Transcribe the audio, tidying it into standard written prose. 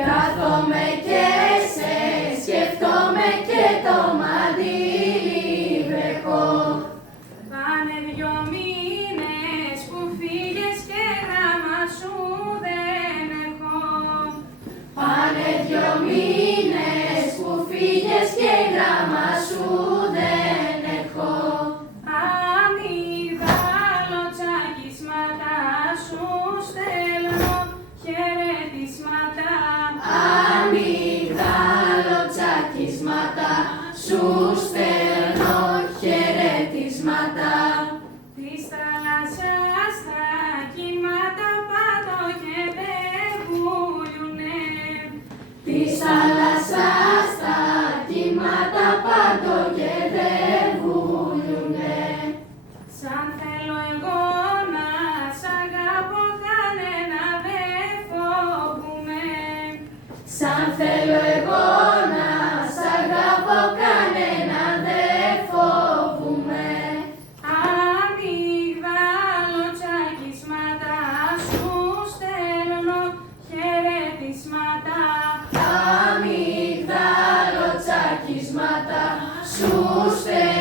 Κάθομαι και σε σκεφτόμαι και το μαντίλι βρέχω. Πάνε 2 μήνες που φύγες και γράμμα σου δεν έχω. Πάνε 2 μήνες που φύγες και γράμμα σου δεν έχω. Αμυγδαλοτσακίσματα σου στέλνω χαιρετίσματα. Αμυγδαλοτσακίσματα σου στέλνω χαιρετίσματα. Της θάλασσας τα κύματα πάντο και δεν βουλουνε. Της θάλασσας τα κύματα πάντο και δεν βουλουνε. Σαν θέλω εγώ να σ' αγαπώ κανένα δεν φοβούμαι. Σαν θέλω εγώ να σ' αγαπώ κανένα δεν φοβούμαι. Αμυγδαλοτσακίσματα σου στέλνω χαιρετίσματα. Αμυγδαλοτσακίσματα σου στέλνω